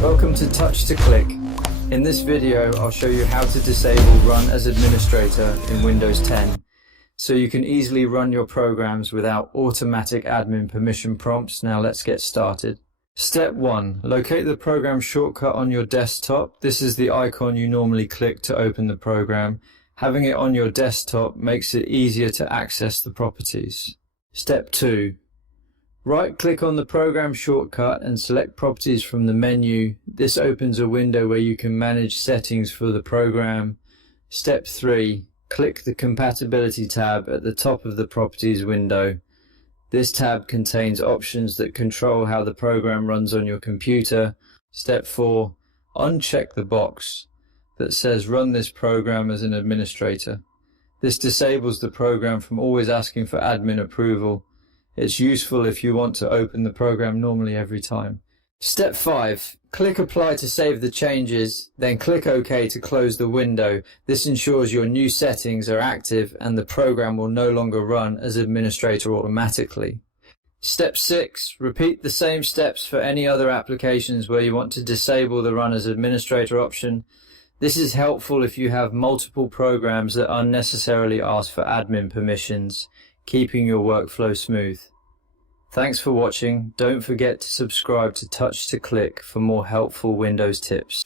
Welcome to Touch to Click. In this video, I'll show you how to disable Run as Administrator in Windows 10, so you can easily run your programs without automatic admin permission prompts. Now let's get started. Step 1. Locate the program shortcut on your desktop. This is the icon you normally click to open the program. Having it on your desktop makes it easier to access the properties. Step 2. Right-click on the program shortcut and select Properties from the menu. This opens a window where you can manage settings for the program. Step 3. Click the Compatibility tab at the top of the Properties window. This tab contains options that control how the program runs on your computer. Step 4. Uncheck the box that says Run this program as an administrator. This disables the program from always asking for admin approval. It's useful if you want to open the program normally every time. Step 5. Click Apply to save the changes, then click OK to close the window. This ensures your new settings are active and the program will no longer run as administrator automatically. Step 6. Repeat the same steps for any other applications where you want to disable the Run as Administrator option. This is helpful if you have multiple programs that unnecessarily ask for admin permissions, keeping your workflow smooth. Thanks for watching. Don't forget to subscribe to Touch to Click for more helpful Windows tips.